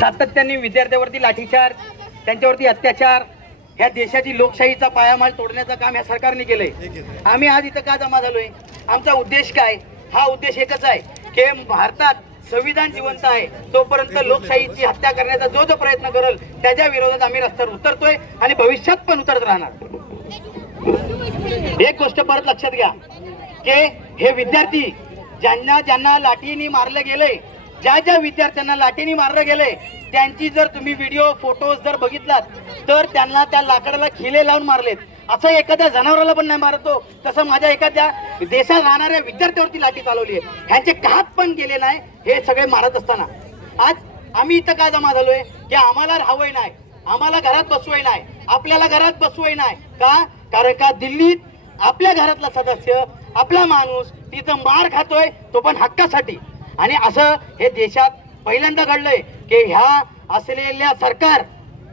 सातत्याने विद्यार्थ्यांवरती लाठीचार, त्यांच्यावरती अत्याचार, ह्या देशाची लोकशाहीचा पायामाल तोडण्याचं काम या सरकारने केलंय। आम्ही आज इथं का जमा झालोय, आमचा उद्देश काय? हा उद्देश एकच आहे की भारतात संविधान जिवंत आहे तोपर्यंत लोकशाहीची हत्या करण्याचा जो प्रयत्न करेल त्याच्या विरोधात आम्ही रस्त्यावर उतरतोय आणि भविष्यात पण उतरत राहणार। एक गोष्ट परत लक्षात घ्या की हे विद्यार्थी ज्यांना लाठीने मारलं गेलंय, ज्या विद्यार्थ्यांना लाठीने मारलं गेलंय, त्यांची जर तुम्ही व्हिडिओ फोटोज जर बघितलात तर त्यांना त्या लाकडाला खिले लावून मारलेत। असं एखाद्या जनावराला पण नाही मारतो, तसं माझ्या एखाद्या देशात राहणाऱ्या विद्यार्थ्यावरती लाठी चालवली आहे। ह्यांचे कात पण गेले नाही हे सगळे मारत असताना आज आम्ही इथं का जमा झालोय की आम्हाला राहावं नाही, आम्हाला घरात बसवय नाही, आपल्याला घरात बसवय नाही का? कारण का दिल्लीत आपल्या घरातला सदस्य, आपला माणूस तिथं मार खातोय, तो पण हक्कासाठी। आणि असं हे देशात पहिल्यांदा घडलंय की ह्या असलेल्या सरकार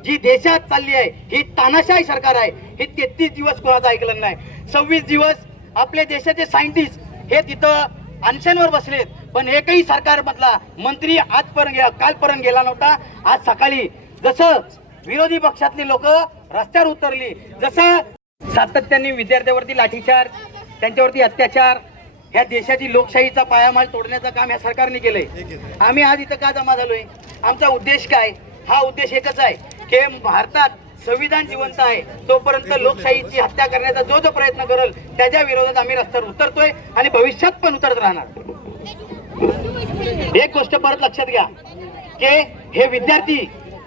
जी देशात चालली आहे ही तानाशाही सरकार आहे। हे 33 दिवस कोणाचं ऐकलं नाही, 26 दिवस आपल्या देशाचे सायंटिस्ट हे तिथं अनशनवर बसलेत, पण एकही सरकारमधला मंत्री कालपर्यंत गेला नव्हता। आज सकाळी जसं विरोधी पक्षातली लोक रस्त्यावर उतरली, जसं सातत्याने विद्यार्थ्यांवरती लाठीचार, त्यांच्यावरती अत्याचार, ह्या देशाची लोकशाहीचा पायामाल तोडण्याचं काम या सरकारने केलंय। आम्ही आज इथं का जमा झालोय, आमचा उद्देश काय? हा उद्देश एकच आहे की भारतात संविधान जिवंत आहे तोपर्यंत लोकशाहीची हत्या करण्याचा जो प्रयत्न करेल त्याच्या विरोधात आम्ही रस्त्यावर उतरतोय आणि भविष्यात पण उतरत राहणार। एक गोष्ट परत लक्षात घ्या की हे विद्यार्थी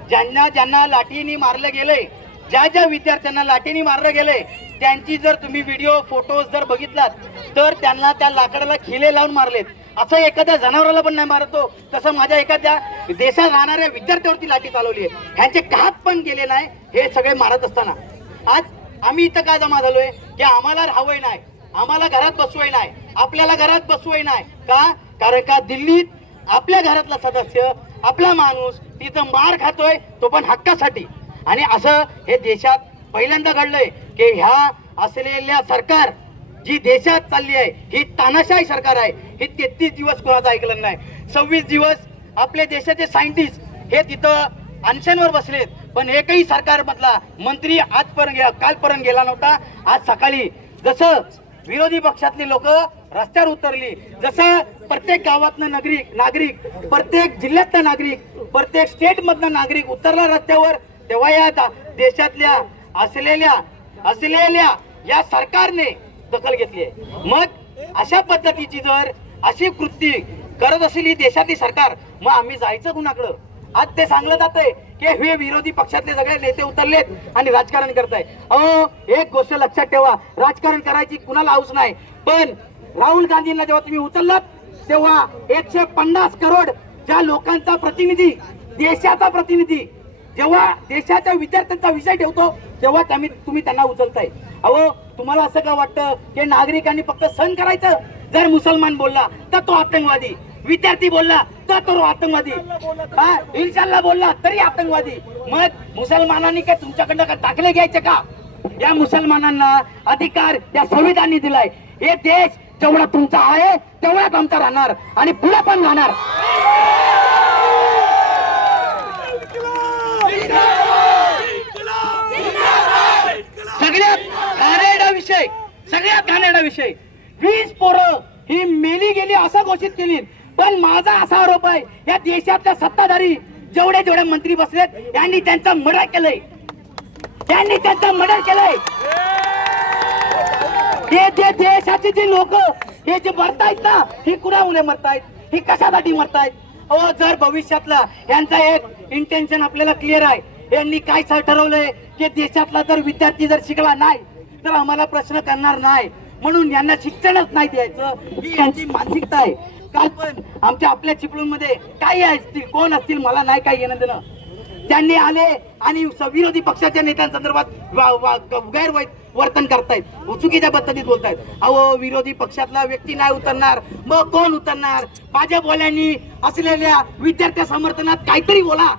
ज्यांना लाठीने मारलं गेलंय, ज्या विद्यार्थ्यांना लाठीने मारलं गेलंय, त्यांची जर तुम्ही व्हिडिओ फोटोज जर बघितलात तर त्यांना त्या लाकडाला खिले लावून मारलेत। असं एखाद्या जनावराला पण नाही मारतो, तसं माझ्या एखाद्या देशात राहणाऱ्या विद्यार्थ्यावरती लाठी चालवली आहे। ह्यांचे कात पण गेले नाही हे सगळे मारत असताना आज आम्ही इथं का जमा झालोय की आम्हाला राहावं नाही, आम्हाला घरात बसवय नाही, आपल्याला घरात बसवय नाही का? कारण का दिल्लीत आपल्या घरातला सदस्य, आपला माणूस तिथं मार खातोय, तो पण हक्कासाठी। आणि असं हे देशात पहिल्यांदा घडलंय की ह्या असलेल्या सरकार जी देशात चालली आहे ही तानाशाही सरकार आहे। हे 33 दिवस कोणाचं ऐकलं नाही, 26 दिवस आपल्या देशाचे सायंटिस्ट हे तिथं अनशनवर बसलेत, पण एकही सरकारमधला मंत्री कालपर्यंत गेला नव्हता। आज सकाळी जसं विरोधी पक्षातली लोक रस्त्यावर उतरली, जसं प्रत्येक गावातनं नागरिक, प्रत्येक जिल्ह्यातला नागरिक, प्रत्येक स्टेटमधनं नागरिक उतरला रस्त्यावर, तेव्हा या देशातल्या असलेल्या या सरकारने दखल घेतली आहे। मग अशा पद्धतीची जर अशी कृती करत असेल ही देशातली सरकार, मग आम्ही जायचं कुणाकडं? आज ते सांगलं जातंय की हे विरोधी पक्षातले सगळे नेते उतरलेत आणि राजकारण करताय। अहो एक गोष्ट लक्षात ठेवा, राजकारण करायची कुणाला हौस नाही, पण राहुल गांधींना जेव्हा तुम्ही उचललात तेव्हा 150 करोड ज्या लोकांचा प्रतिनिधी, देशाचा प्रतिनिधी जेव्हा देशाच्या विद्यार्थ्यांचा विषय ठेवतो तेव्हा तुम्ही त्यांना उचलताय। अहो तुम्हाला असं का वाटतं की नागरिकांनी फक्त सहन करायचं? जर मुसलमान बोलला तर तो आतंकवादी, विद्यार्थी बोलला तर तो आतंकवादी, इन्शाल्लाह बोलला तरी आतंकवादी। मग मुसलमानांनी काय तुमच्याकडनं का दाखले घ्यायचे का? या मुसलमानांना अधिकार या संविधानाने दिलाय। हे देश जेवढा तुमचा आहे तेवढाच आमचा राहणार आणि पुढे पण राहणार। सगळ्यात घाणेरडा विषय 20 पोरं ही मेली गेली असं घोषित केली, पण माझा असा आरोप आहे या देशातल्या सत्ताधारी जेवढे मंत्री बसलेत यांनी त्यांचं मर्डर केलंय, हे देशाचे जे लोक हे जे मरतायत ना, ही कुणामुळे मरतायत, ही कशासाठी मरतायत? अहो जर भविष्यातला यांचा एक इंटेन्शन आपल्याला क्लिअर आहे, यांनी काय ठरवलंय की देशातला जर विद्यार्थी जर शिकला नाही तर आम्हाला प्रश्न करणार नाही, म्हणून यांना शिक्षणच नाही द्यायचं, ही यांची मानसिकता आहे। काल पण आपल्या चिपळूणमध्ये काही असतील, कोण असतील मला नाही काही येणं देणं, त्यांनी आले आणि विरोधी पक्षाच्या नेत्यांसंदर्भात गैरवर्तन करतायत, चुकीच्या पद्धतीत बोलतायत। अहो विरोधी पक्षातला व्यक्ती नाही उतरणार, मग कोण उतरणार? माझ्या बोल्यांनी असलेल्या विद्यार्थ्या समर्थनात काहीतरी बोला।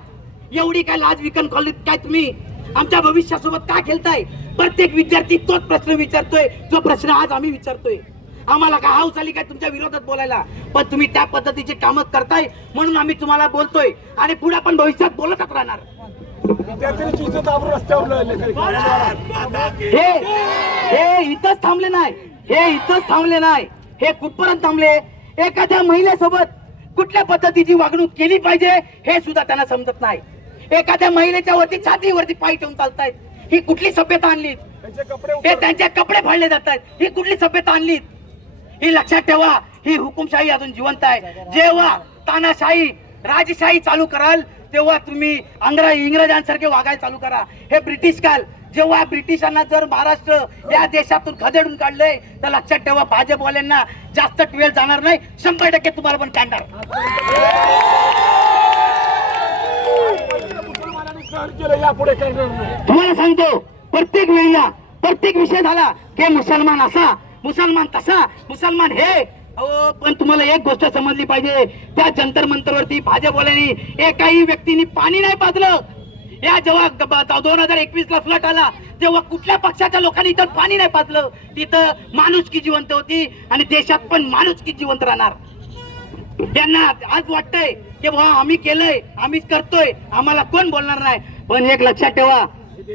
एवढी काय लाज विकन खोलीत काय तुम्ही आमच्या भविष्यासोबत का खेळताय? प्रत्येक विद्यार्थी तोच प्रश्न विचारतोय जो प्रश्न आज आम्ही विचारतोय। आम्हाला काय हाऊस आली काय तुमच्या विरोधात बोलायला, पण तुम्ही त्या पद्धतीची कामं करताय म्हणून आम्ही तुम्हाला बोलतोय आणि पुढे पण भविष्यात बोलतच राहणार. हे इथंच थांबले नाही, हे इथंच थांबले नाही, हे कुठपर्यंत थांबले, एखाद्या महिलेसोबत कुठल्या पद्धतीची वागणूक केली पाहिजे हे सुद्धा त्यांना समजत नाही. एखाद्या महिलेच्या वरती छातीवरती पाय ठेवून चालतायत, ही कुठली सभ्यता आणलीत? हे त्यांचे कपडे फाडले जात आहेत, ही कुठली सभ्यता आणलीत? ही लक्षात ठेवा, ही हुकुमशाही अजून जिवंत आहे. जेव्हा तानाशाही राजशाही चालू कराल तेव्हा तुम्ही इंग्रजांसारखे वागायला चालू करा. हे ब्रिटिश काल, जेव्हा ब्रिटिशांना जर महाराष्ट्र या देशातून खदेडून काढलंय तर लक्षात ठेवा भाजपवाल्यांना जास्त वेळ जाणार नाही, 100% तुम्हाला पण काढणार. तुम्हाला सांगतो, प्रत्येक वेळेला प्रत्येक विषय झाला की मुसलमान असा, मुसलमान तसा, मुसलमान हे. पण तुम्हाला एक गोष्ट समजली पाहिजे, त्या जंतर मंतरवरती भाजपवाल्यांनी एकाही व्यक्तीने पाणी नाही पाजलं. या जेव्हा 2021 ला फ्लट आला तेव्हा कुठल्या पक्षाच्या लोकांनी इथं पाणी नाही पाजलं. तिथं माणुसकी जिवंत होती आणि देशात पण माणुसकी जिवंत राहणार. त्यांना आज वाटतंय की बाबा आम्ही केलंय, आम्हीच करतोय, आम्हाला कोण बोलणार नाही. पण एक लक्षात ठेवा,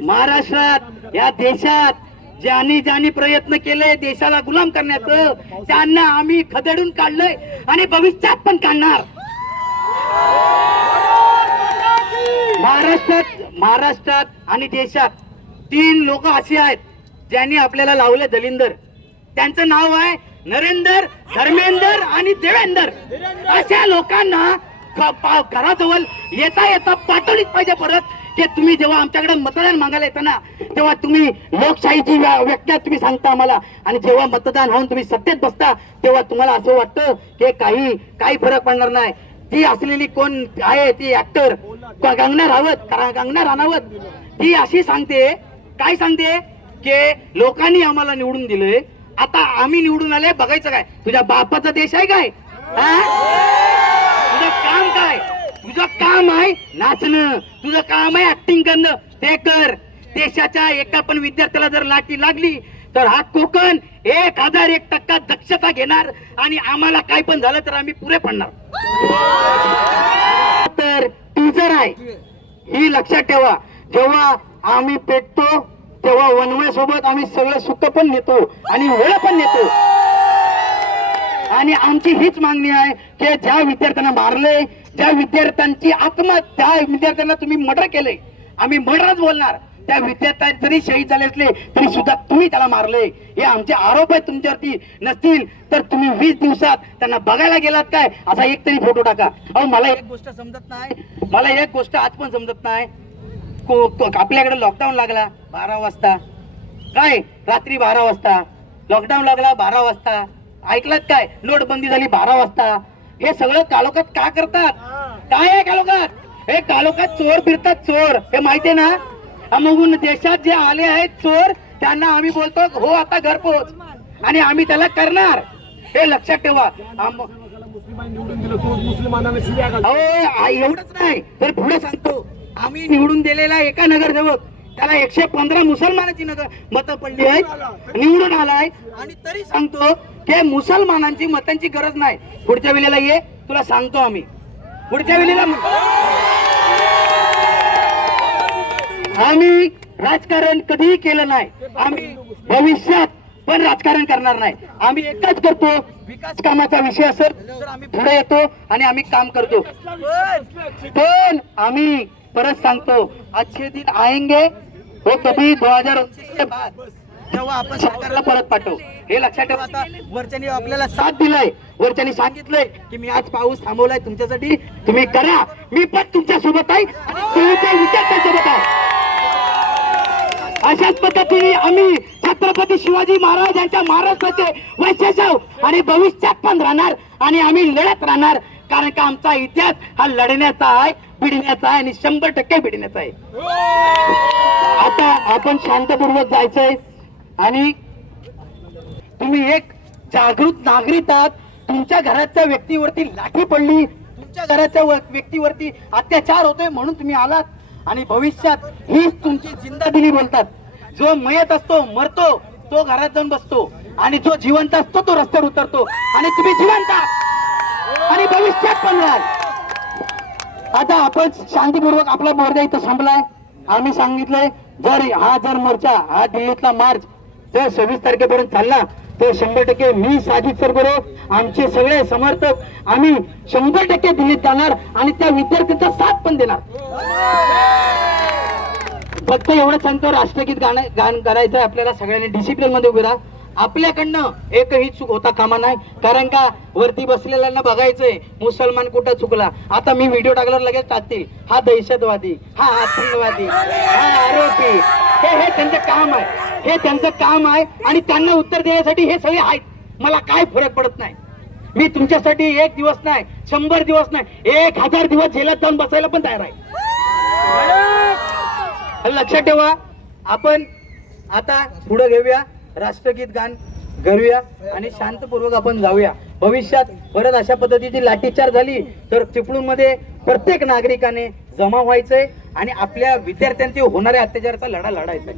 महाराष्ट्रात या देशात ज्यांनी प्रयत्न केले देशाला गुलाम करण्याचं, त्यांना आम्ही खदेडून काढलंय आणि भविष्यात पण काढणार. महाराष्ट्रात आणि देशात 3 लोक अशी आहेत ज्यांनी आपल्याला लावले दलिंदर. त्यांचं नाव आहे नरेंद्र, धर्मेंद्र आणि देवेंद्र. अशा लोकांना घराजवळ येता येता पाठवलीच पाहिजे परत, की तुम्ही जेव्हा आमच्याकडे मतदान मागायला येता ना तेव्हा तुम्ही लोकशाहीची व्याख्या तुम्ही सांगता आम्हाला, आणि जेव्हा मतदान होऊन तुम्ही सत्तेत बसता तेव्हा तुम्हाला असं वाटतं की काही फरक पडणार नाही. ती असलेली कोण आहे ती ऍक्टर कंगना राणावत, ती अशी सांगते, काय सांगते की लोकांनी आम्हाला निवडून दिलंय, आता आम्ही निवडून आले, बघायचं काय? तुझ्या बापाचा देश आहे काय? तुझं काम काय? तुझं काम आहे नाचणं, तुझं काम आहे ऍक्टिंग करणं, ते कर. देशाच्या एका पण विद्यार्थ्याला जर लाठी लागली तर हा कोकण 1001% दक्षता घेणार आणि आम्हाला काय पण झालं तर आम्ही पुरे पडणार. तर टीचर आहे ही लक्षात ठेवा, जेव्हा आम्ही पेटतो तेव्हा वनवे सोबत आम्ही सगळं सुख पण नेतो आणि वेळ पण नेतो. आणि आमची हीच मागणी आहे की ज्या विद्यार्थ्यांना मारले, ज्या विद्यार्थ्यांची आत्महत्या, त्या विद्यार्थ्यांना तुम्ही मर्डर केले, आम्ही मर्डरच बोलणार. त्या विद्यार्थ्यांनी जरी शहीद झाले असले तरी सुद्धा तुम्ही त्याला मारले, हे आमचे आरोप आहेत तुमच्यावरती. नसतील तर तुम्ही 20 दिवसात त्यांना बघायला गेलात काय असा एक तरी फोटो टाका. मला एक गोष्ट समजत नाही, मला एक गोष्ट आज पण समजत नाही. आपल्याकडे लॉकडाऊन लागला 12 वाजता, काय रात्री 12 वाजता लॉकडाऊन लागला, 12 वाजता ऐकलात काय? नोटबंदी झाली 12 वाजता. हे सगळं कालोखात का करतात? काय आहे कालोखात? हे कालोखात चोर फिरतात, चोर, हे माहितीये ना. मग देशात जे आले आहेत चोर त्यांना आम्ही बोलतो हो आता घरपोच, आणि आम्ही त्याला करणार, हे लक्षात ठेवा. एवढंच नाही तर पुढे सांगतो, आम्ही निवडून दिलेला एका नगरसेवक त्याला 115 मुसलमानाची मतं पडली आहेत, निवडून आलाय. आणि तरी सांगतो की मुसलमानांची मतांची गरज नाही. पुढच्या वेळेला ये, तुला सांगतो आम्ही पुढच्या वेळेला. आम्ही राजकारण कधीही केलं नाही, आम्ही भविष्यात पण राजकारण करणार नाही. आम्ही एकच करतो, विकास कामाचा विषय असेल तर आम्ही पुढे येतो आणि आम्ही काम करतो. पण आम्ही परत सांगतो, अच्छे दिन आएंगे हो कभी 2029 के बाद, जेव्हा आपण सरकारला परत पाठवू, हे लक्षात ठेवा. आता वरच्यानी आपल्याला साथ दिलाय, वरच्यानी सांगितलंय की मी आज पाऊस थांबवलाय तुमच्यासाठी, तुम्ही करा, मी पण तुमच्या सोबत आहे आणि तुमच्या विद्यार्थ्यांसोबत आहे. अशाच पद्धतीने आम्ही छत्रपती शिवाजी महाराज यांच्या महाराष्ट्राचे वैशिष्ट्य आणि भविष्यात पण राहणार आणि आम्ही लढत राहणार, कारण का आमचा इतिहास हा लढण्याचा आहे, भिडण्याचा आहे आणि 100% भिडण्याचा आहे. आता आपण शांतपूर्वक जायचंय आणि तुम्ही एक जागृत नागरिक आहात. तुमच्या घराच्या व्यक्तीवरती लाठी पडली, तुमच्या घराच्या व्यक्तीवरती अत्याचार होतोय म्हणून तुम्ही आलात आणि भविष्यात हीच तुमची जिंदा दिली बोलतात. जो मयत असतो मरतो, तो घरात जाऊन बसतो आणि जो जिवंत असतो तो रस्त्यावर उतरतो आणि तुम्ही जिवंत आहात आणि भविष्यात पण राहाल. आता आपण शांतीपूर्वक आपला मोर्चा इथं संपलाय. आम्ही सांगितलंय जर मोर्चा हा दिल्लीतला मार्च जर 26 तारखेपर्यंत चालला तर 100% मी साजिद सरगुरू आमचे सगळे समर्थक आम्ही 100% दिल्लीत जाणार आणि त्या विद्यार्थ्यांचा साथ पण देणार. फक्त एवढं सांगतो राष्ट्रगीत गाणं करायचं आपल्याला सगळ्यांनी डिसिप्लिन मध्ये उभं राहा. आपल्याकडनं एकही चूक होता कामा नाही. कारण का वरती बसलेल्यांना बघायचंय मुसलमान कुठं चुकला. आता मी व्हिडिओ टाकल्यावर लगेच टाकतील हा दहशतवादी, हा आतंकवादी, हा आरोपी. हे त्यांचं काम आहे, हे त्यांचं काम आहे आणि त्यांना उत्तर देण्यासाठी हे सगळे आहेत. मला काय फरक पडत नाही. मी तुमच्यासाठी 1 दिवस नाही 100 दिवस नाही 1000 दिवस जेलात जाऊन बसायला पण तयार आहे. लक्षात ठेवा. आपण आता पुढे घेऊया राष्ट्रगीत गान करूया आणि शांतपूर्वक आपण जाऊया. भविष्यात परत अशा पद्धतीची लाठीचार झाली तर चिपळूणमध्ये प्रत्येक नागरिकाने जमा व्हायचंय आणि आपल्या विद्यार्थ्यांचे होणाऱ्या अत्याचाराचा लढा लढायचा.